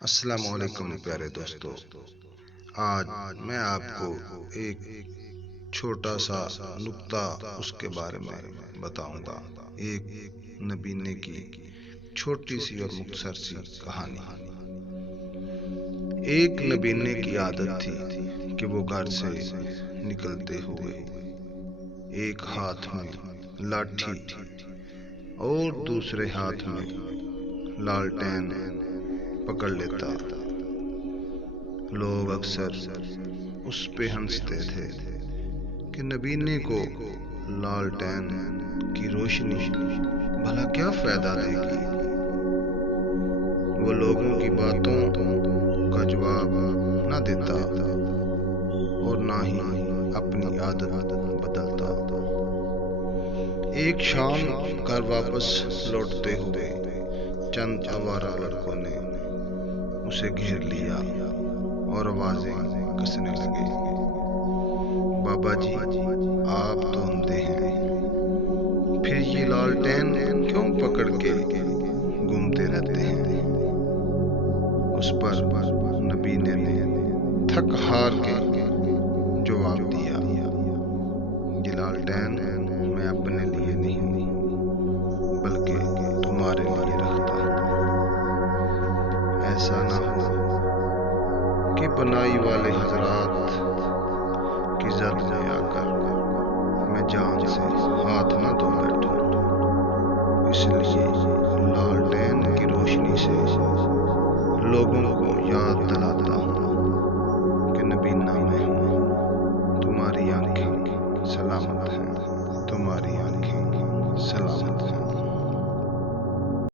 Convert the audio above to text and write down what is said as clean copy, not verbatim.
السلام علیکم پیارے دوستو، آج میں آپ کو ایک چھوٹا سا نکتہ اس کے بارے میں بتاؤں گا۔ ایک نبینے کی چھوٹی سی اور مختصر سی کہانی۔ ایک نبینے کی عادت تھی کہ وہ گھر سے نکلتے ہوئے ایک ہاتھ میں لاٹھی اور دوسرے ہاتھ میں لالٹین پکڑ لیتا۔ لوگ اکثر اس پہ ہنستے تھے کہ نبینے کو لالٹین کی روشنی بھلا کیا فائدہ دے گی۔ وہ لوگوں کی باتوں کا جواب نہ دیتا اور نہ ہی اپنی عادت بدلتا۔ ایک شام گھر واپس لوٹتے ہوئے چند آوارہ لڑکوں نے اسے گھیر لیا اور آوازیں کسنے لگے، بابا جی آپ تو اندھے ہیں، پھر یہ لالٹین کیوں پکڑ کے گھومتے رہتے ہیں۔ اس پر نبینے نے تھک ہار کے جواب دیا، یہ لالٹین میں اپنے لیے نہیں بلکہ تمہارے لیے رکھتا ہوں۔ ایسا نہ ہو کہ بنائی والے حضرات کی زد میں آ کر میں جان سے ہاتھ نہ دھو بیٹھوں۔ اس لیے لالٹین کی روشنی سے لوگوں کو یاد دلاتا ہوں